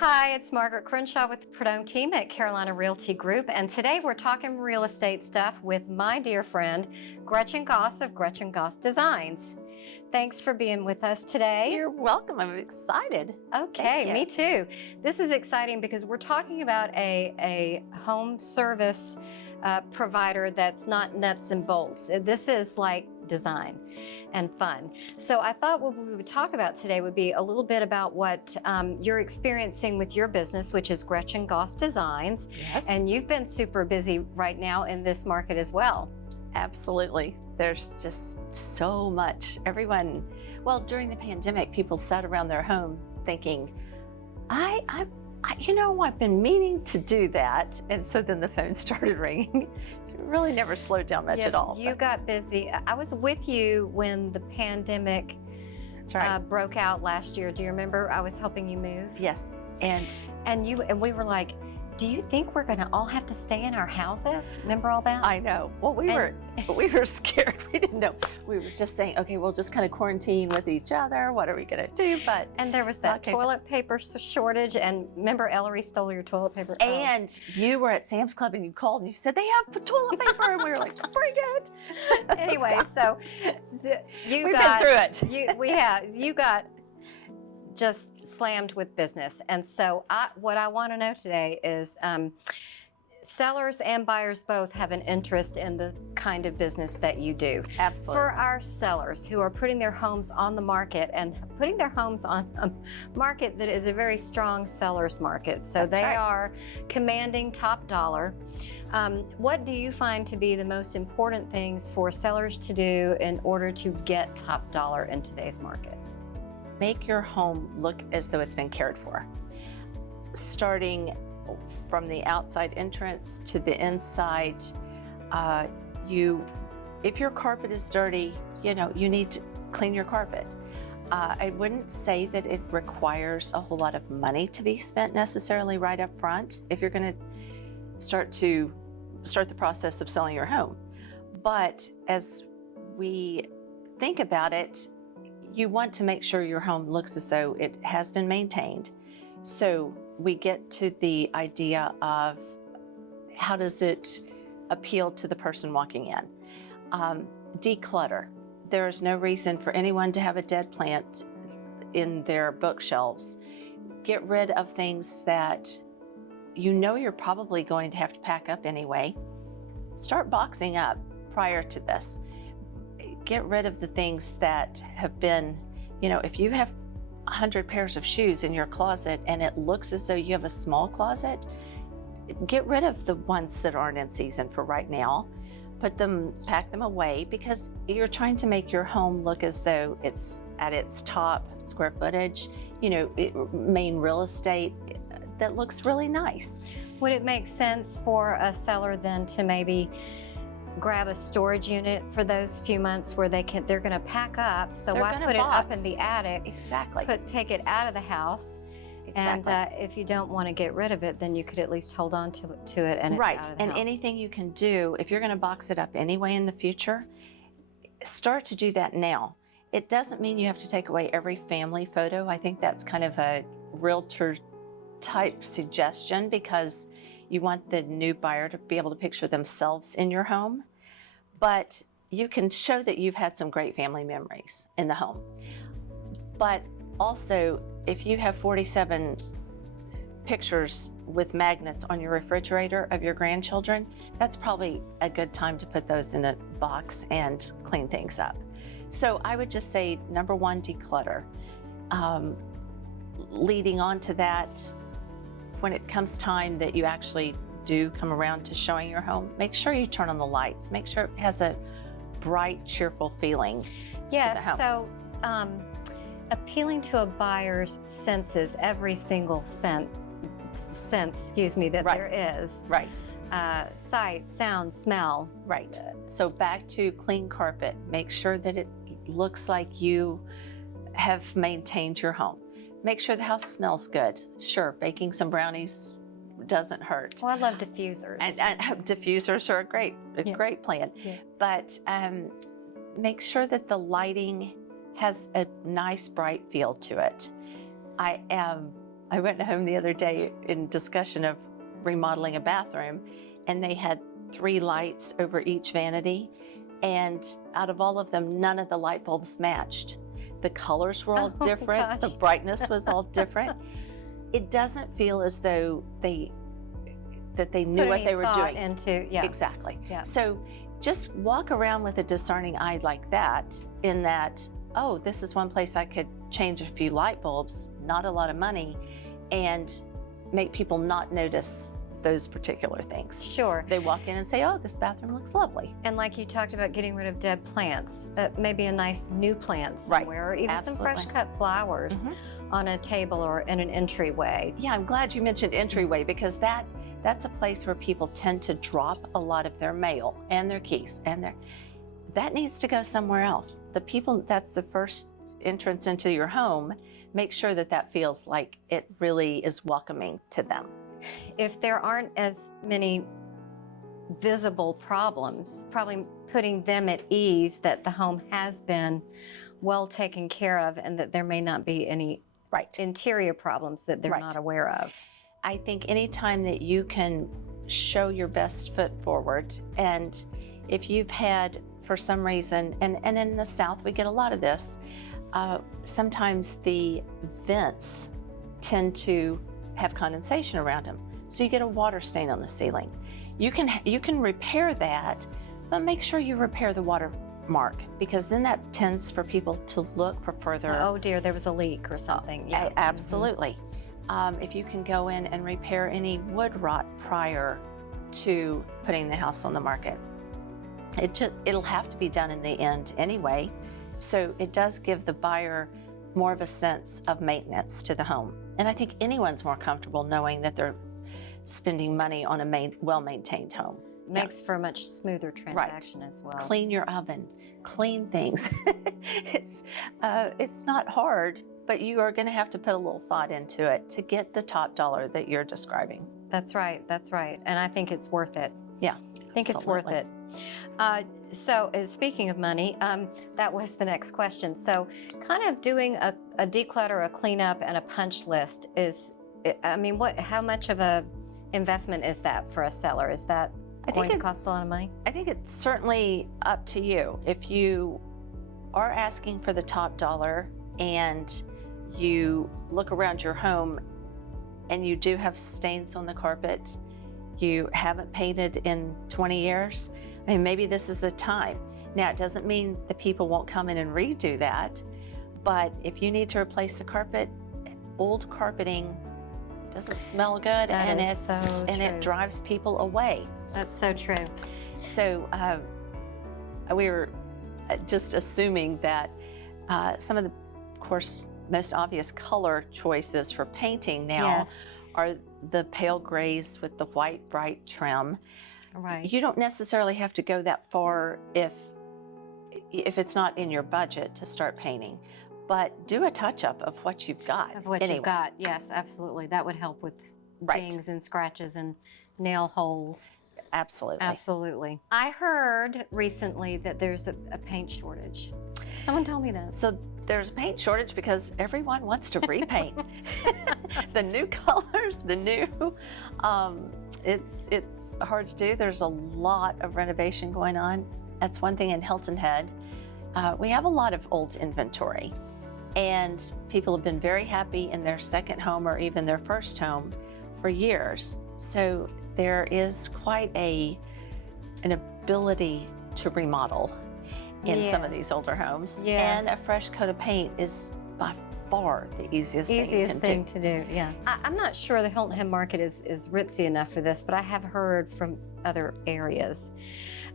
Hi, it's Margaret Crenshaw with the Prodome team at Carolina Realty Group, and today we're talking real estate stuff with my dear friend, Gretchen Goss of Gretchen Goss Designs. Thanks for being with us today. You're welcome. I'm excited. Okay, me too. This is exciting because we're talking about a home service provider that's not nuts and bolts. This is like design and fun. So I thought what we would talk about today would be a little bit about what you're experiencing with your business, which is Gretchen Goss Designs. Yes. And you've been super busy right now in this market as well. Absolutely. There's just so much. Well, during the pandemic, people sat around their home thinking, I've been meaning to do that. And so then the phone started ringing. So it really never slowed down much at all. You got busy. I was with you when the pandemic That's right. broke out last year. Do you remember? I was helping you move. Yes. And we were like, do you think we're going to all have to stay in our houses? Remember all that? I know. Well, we were scared. We didn't know. We were just saying, okay, we'll just kind of quarantine with each other. What are we going to do? And there was that toilet paper shortage. And remember, Ellery stole your toilet paper. And you were at Sam's Club and you called and you said, they have toilet paper. And we were like, bring it. Anyway, so We've been through it. You got just slammed with business. And so what I want to know today is sellers and buyers both have an interest in the kind of business that you do. Absolutely. For our sellers who are putting their homes on the market and putting their homes on a market that is a very strong seller's market. So That's right. are commanding top dollar. What do you find to be the most important things for sellers to do in order to get top dollar in today's market? Make your home look as though it's been cared for. Starting from the outside entrance to the inside, if your carpet is dirty, you need to clean your carpet. I wouldn't say that it requires a whole lot of money to be spent necessarily right up front if you're going to start the process of selling your home. But as we think about it, you want to make sure your home looks as though it has been maintained. So we get to the idea of how does it appeal to the person walking in. Declutter. There is no reason for anyone to have a dead plant in their bookshelves. Get rid of things that you're probably going to have to pack up anyway. Start boxing up prior to this. Get rid of the things that have been, if you have 100 pairs of shoes in your closet and it looks as though you have a small closet, get rid of the ones that aren't in season for right now. Pack them away, because you're trying to make your home look as though it's at its top square footage, main real estate that looks really nice. Would it make sense for a seller then to maybe grab a storage unit for those few months where they're going to pack up? So why put it up in the attic? Exactly. Take it out of the house. Exactly. And if you don't want to get rid of it, then you could at least hold on to it and it's right. out of the and house. Anything you can do, if you're going to box it up anyway in the future, start to do that now. It doesn't mean you have to take away every family photo. I think that's kind of a realtor type suggestion, because you want the new buyer to be able to picture themselves in your home. But you can show that you've had some great family memories in the home. But also, if you have 47 pictures with magnets on your refrigerator of your grandchildren, that's probably a good time to put those in a box and clean things up. So I would just say, number one, declutter. Leading on to that, when it comes time that you actually do come around to showing your home, make sure you turn on the lights. Make sure it has a bright, cheerful feeling to the home. So appealing to a buyer's senses, every single sense, that Right. there is. Right. Sight, sound, smell. Right. So back to clean carpet. Make sure that it looks like you have maintained your home. Make sure the house smells good. Sure, baking some brownies doesn't hurt. Well, I love diffusers. And diffusers are a great plan. Yeah. But make sure that the lighting has a nice bright feel to it. I went home the other day in discussion of remodeling a bathroom, and they had 3 lights over each vanity. And out of all of them, none of the light bulbs matched. The colors were all different. The brightness was all different. It doesn't feel as though they knew what they were doing. Exactly. Yeah. So just walk around with a discerning eye like that, in that, oh, this is one place I could change a few light bulbs, not a lot of money, and make people not notice those particular things. Sure. They walk in and say, oh, this bathroom looks lovely. And like you talked about getting rid of dead plants, maybe a nice new plant somewhere, or even Absolutely. some fresh cut flowers on a table or in an entryway. Yeah, I'm glad you mentioned entryway, because that's a place where people tend to drop a lot of their mail and their keys, and that needs to go somewhere else. The people, that's the first entrance into your home. Make sure that feels like it really is welcoming to them. If there aren't as many visible problems, probably putting them at ease that the home has been well taken care of, and that there may not be any interior problems that they're not aware of. I think anytime that you can show your best foot forward, and if you've had, for some reason, and in the South we get a lot of this, sometimes the vents tend to have condensation around them, so you get a water stain on the ceiling. You can repair that, but make sure you repair the water mark, because then that tends for people to look for further. Oh dear, there was a leak or something. Yeah. Absolutely. If you can go in and repair any wood rot prior to putting the house on the market, it'll have to be done in the end anyway. So it does give the buyer more of a sense of maintenance to the home. And I think anyone's more comfortable knowing that they're spending money on a well-maintained home. Makes for a much smoother transaction as well. Clean your oven, clean things. It's not hard, but you are going to have to put a little thought into it to get the top dollar that you're describing. That's right. And I think it's worth it. Yeah, I think it's worth it. So speaking of money, that was the next question. So kind of doing a declutter, a cleanup, and a punch list how much of a investment is that for a seller? Is that going to cost a lot of money? I think it's certainly up to you. If you are asking for the top dollar and you look around your home and you do have stains on the carpet, you haven't painted in 20 years, I mean, maybe this is a time. Now, it doesn't mean the people won't come in and redo that, but if you need to replace the carpet, old carpeting doesn't smell good, and it drives people away. That's so true. So we were just assuming that some of the, of course, most obvious color choices for painting now are the pale grays with the white bright trim. Right. You don't necessarily have to go that far if it's not in your budget to start painting, but do a touch-up of what you've got. Of what you've got, yes, absolutely. That would help with dings and scratches and nail holes. Absolutely. Absolutely. I heard recently that there's a paint shortage. Someone told me that. So there's a paint shortage because everyone wants to repaint. The new colors, the new, it's hard to do. There's a lot of renovation going on. That's one thing in Hilton Head. We have a lot of old inventory, and people have been very happy in their second home or even their first home for years. So there is quite an ability to remodel in some of these older homes. Yes. And a fresh coat of paint is by far the easiest thing to do. Yeah. I'm not sure the Hilton Head market is ritzy enough for this, but I have heard from other areas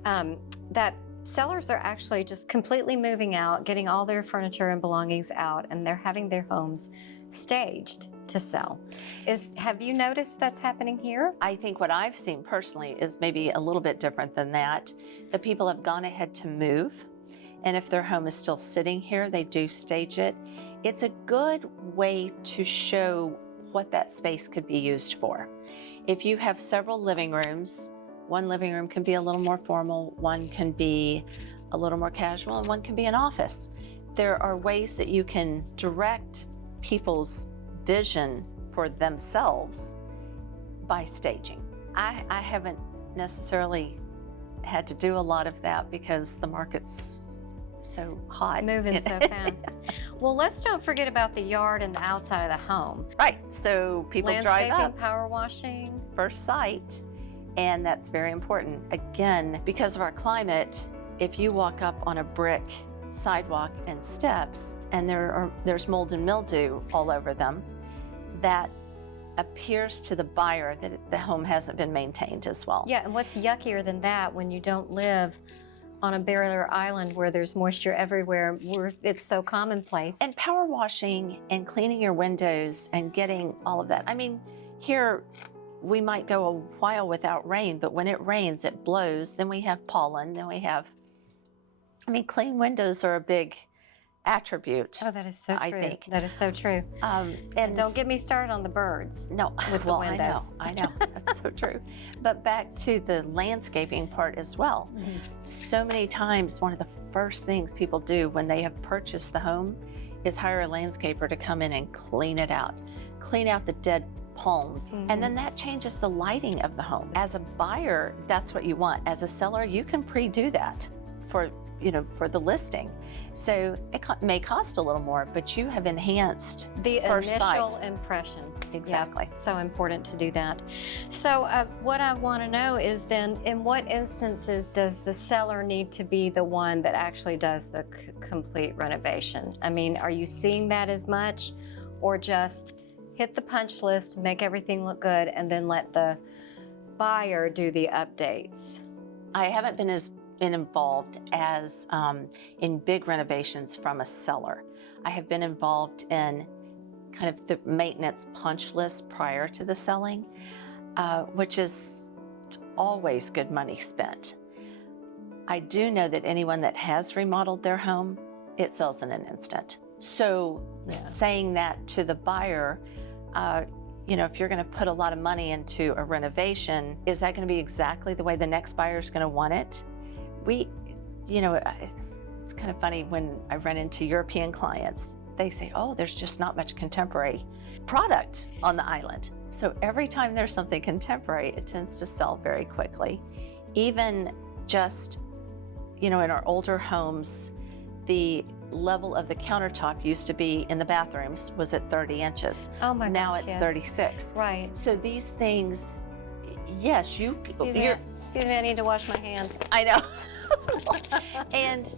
that sellers are actually just completely moving out, getting all their furniture and belongings out, and they're having their homes staged to sell. Have you noticed that's happening here? I think what I've seen personally is maybe a little bit different than that. The people have gone ahead to move, and if their home is still sitting here, they do stage it. It's a good way to show what that space could be used for. If you have several living rooms, one living room can be a little more formal, one can be a little more casual, and one can be an office. There are ways that you can direct people's vision for themselves by staging. I haven't necessarily had to do a lot of that because the market's so hot. Moving so fast. Well, let's don't forget about the yard and the outside of the home. Right, so people drive Landscaping, up power washing. first sight, and that's very important. Again, because of our climate, if you walk up on a brick sidewalk and steps and there's mold and mildew all over them, that appears to the buyer that the home hasn't been maintained as well. Yeah, and what's yuckier than that when you don't live on a barrier island where there's moisture everywhere, where it's so commonplace. And power washing and cleaning your windows and getting all of that. I mean, here we might go a while without rain, but when it rains, it blows. Then we have pollen. Then we have, I mean, clean windows are a big attribute. Oh, that is so true. I think. That is so true. And don't get me started on the birds. No, with well, the windows. I know, that's so true. But back to the landscaping part as well. Mm-hmm. So many times, one of the first things people do when they have purchased the home is hire a landscaper to come in and clean it out, clean out the dead palms. Mm-hmm. And then that changes the lighting of the home. As a buyer, that's what you want. As a seller, you can pre-do that for the listing. So it may cost a little more, but you have enhanced the first initial sight. impression. Exactly. Yeah, so important to do that. So what I want to know is then, in what instances does the seller need to be the one that actually does the complete renovation? I mean, are you seeing that as much, or just hit the punch list, make everything look good, and then let the buyer do the updates? I haven't been involved as in big renovations from a seller. I have been involved in kind of the maintenance punch list prior to the selling, which is always good money spent. I do know that anyone that has remodeled their home, it sells in an instant. So saying that to the buyer, if you're going to put a lot of money into a renovation, is that going to be exactly the way the next buyer is going to want it? It's kind of funny when I run into European clients, they say, oh, there's just not much contemporary product on the island. So every time there's something contemporary, it tends to sell very quickly. Even just, in our older homes, the level of the countertop used to be in the bathrooms was at 30 inches. Oh my gosh, now it's yes. 36. Right. So these things, yes, Excuse me, I need to wash my hands. I know. And,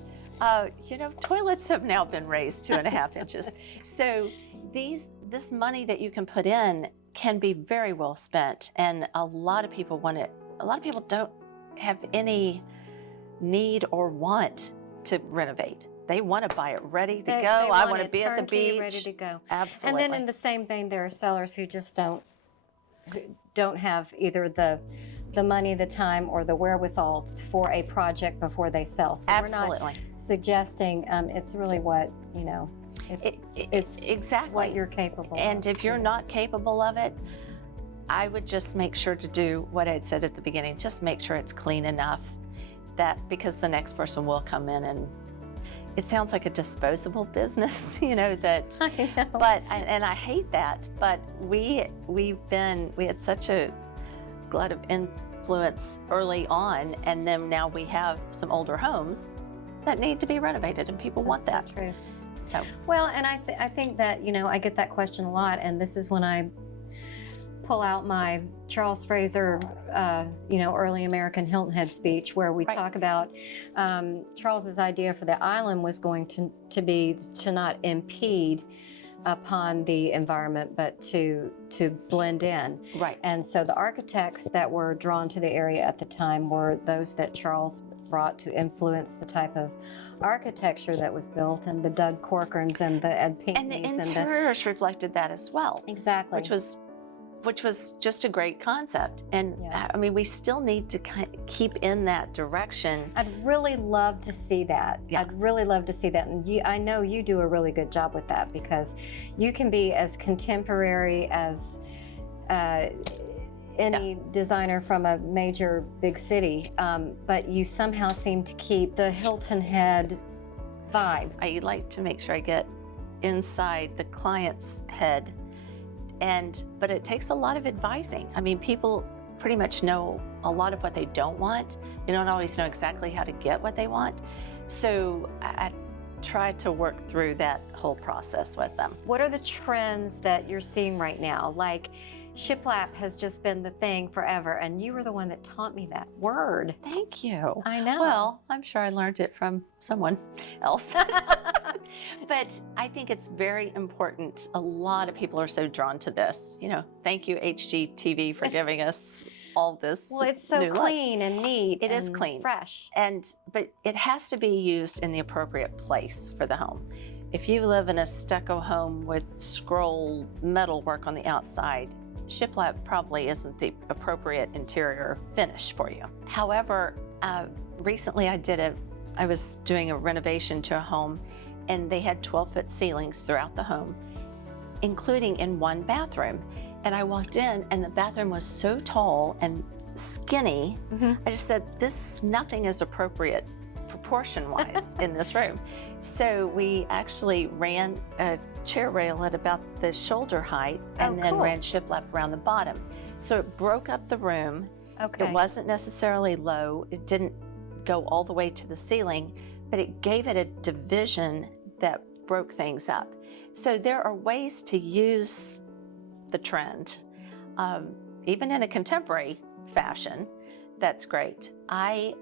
toilets have now been raised 2.5 inches. So this money that you can put in can be very well spent. And a lot of people want it. A lot of people don't have any need or want to renovate. They want to buy it ready to go. I want to be at the beach. Ready to go. Absolutely. And then in the same vein, there are sellers who just don't have either the money, the time, or the wherewithal for a project before they sell. So Absolutely. we're not suggesting it's really what, it's exactly what you're capable And of. if you're not capable of it, I would just make sure to do what I'd said at the beginning. Just make sure it's clean enough because the next person will come in, and it sounds like a disposable business, that. I know. But and I hate that. But we had such a glut of influence early on, and then now we have some older homes that need to be renovated, and people want that. So true. So well, and I think that I get that question a lot, and this is when I pull out my Charles Fraser, early American Hilton Head speech, where we talk about Charles's idea for the island was going to be to not impede upon the environment, but to blend in. Right. And so the architects that were drawn to the area at the time were those that Charles brought to influence the type of architecture that was built, and the Doug Corcorans and the Ed Pinckneys. And the interiors reflected that as well. Exactly. Which was just a great concept. And I mean, we still need to keep in that direction. I'd really love to see that. Yeah. I'd really love to see that. And I know you do a really good job with that, because you can be as contemporary as any designer from a major big city, but you somehow seem to keep the Hilton Head vibe. I like to make sure I get inside the client's head But it takes a lot of advising. I mean, people pretty much know a lot of what they don't want. They don't always know exactly how to get what they want. So I try to work through that whole process with them. What are the trends that you're seeing right now? Like shiplap has just been the thing forever, and you were the one that taught me that word. Thank you. I know. Well, I'm sure I learned it from someone else. But I think it's very important. A lot of people are so drawn to this. You know, thank you, HGTV, for giving us all this. Well, it's so new look. clean and neat. It is and clean. fresh. But it has to be used in the appropriate place for the home. If you live in a stucco home with scroll metal work on the outside, shiplap probably isn't the appropriate interior finish for you. However, recently I was doing a renovation to a home, and they had 12-foot ceilings throughout the home, including in one bathroom. And I walked in, and the bathroom was so tall and skinny. I just said, nothing is appropriate proportion-wise in this room. So we actually ran a chair rail at about the shoulder height, and then ran shiplap around the bottom. So it broke up the room. Okay. It wasn't necessarily low. It didn't go all the way to the ceiling, but it gave it a division that broke things up. So there are ways to use the trend, even in a contemporary fashion. That's great. I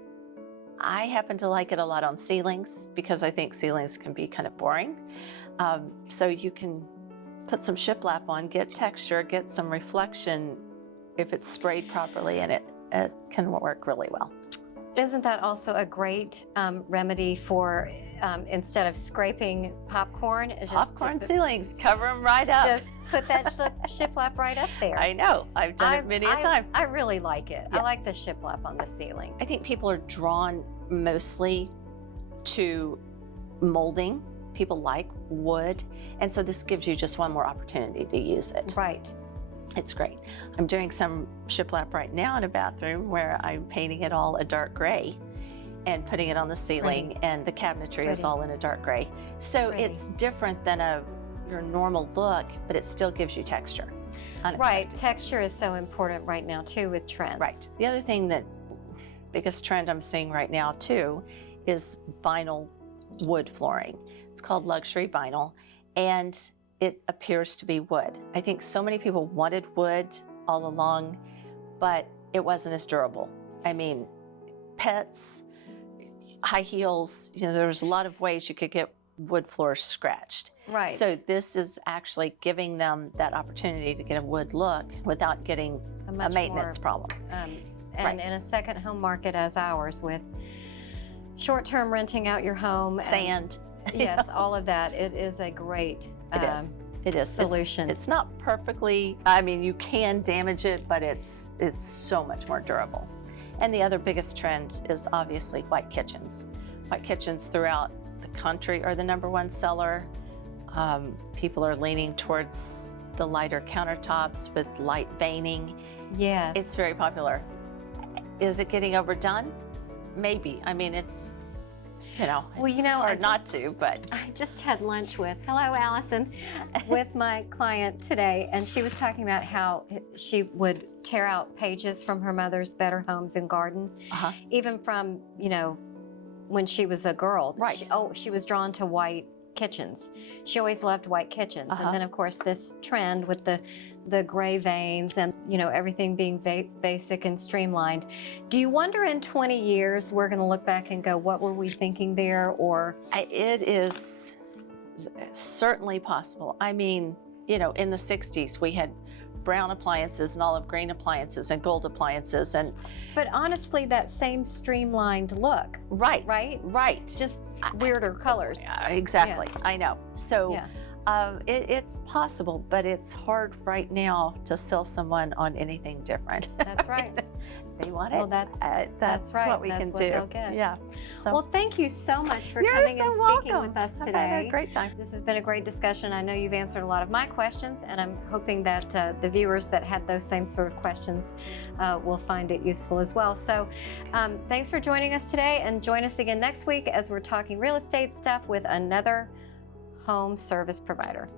happen to like it a lot on ceilings because I think ceilings can be kind of boring. So you can put some shiplap on, get texture, get some reflection if it's sprayed properly, and it can work really well. Isn't that also a great remedy for instead of scraping popcorn? Is just Popcorn ceilings, cover them right up. Just put that shiplap right up there. I know, I've done it many a time. I really like it. Yeah. I like the shiplap on the ceiling. I think people are drawn mostly to molding. People like wood, and so this gives you just one more opportunity to use it. Right. It's great. I'm doing some shiplap right now in a bathroom where I'm painting it all a dark gray and putting it on the ceiling, and the cabinetry is all in a dark gray. So it's different than your normal look, but it still gives you texture. Right, texture is so important right now too with trends. Right. The other thing biggest trend I'm seeing right now too is vinyl wood flooring. It's called luxury vinyl, and it appears to be wood. I think so many people wanted wood all along, but it wasn't as durable. I mean, pets, high heels, there was a lot of ways you could get wood floors scratched. Right. So this is actually giving them that opportunity to get a wood look without getting a maintenance problem. And in a second home market as ours, with short-term renting out your home. Sand. Yes, all of that. It is a great It is solution. It's not perfectly, I mean, you can damage it, but it's so much more durable. And the other biggest trend is obviously white kitchens. White kitchens throughout the country are the #1 seller. People are leaning towards the lighter countertops with light veining. Yeah. It's very popular. Is it getting overdone? Maybe. I mean, it's hard not to, but. I just had lunch hello Allison, with my client today, and she was talking about how she would tear out pages from her mother's Better Homes and Garden, even from, when she was a girl. Right. She was drawn to white kitchens. She always loved white kitchens. And then of course this trend with the gray veins and everything being basic and streamlined. Do you wonder in 20 years we're going to look back and go, what were we thinking there? Or it is certainly possible. I mean, in the 60s we had brown appliances and olive green appliances and gold appliances, but honestly that same streamlined look. Right. Just weirder colors. Exactly. Yeah. I know. So it's possible, but it's hard right now to sell someone on anything different. That's right. They want it. Well, that's right. What we that's can what do. They'll get. Yeah. So, well, thank you so much for you're coming so and speaking welcome. with us today. I've had a great time. This has been a great discussion. I know you've answered a lot of my questions, and I'm hoping that the viewers that had those same sort of questions will find it useful as well. So thanks for joining us today, and join us again next week as we're talking real estate stuff with another home service provider.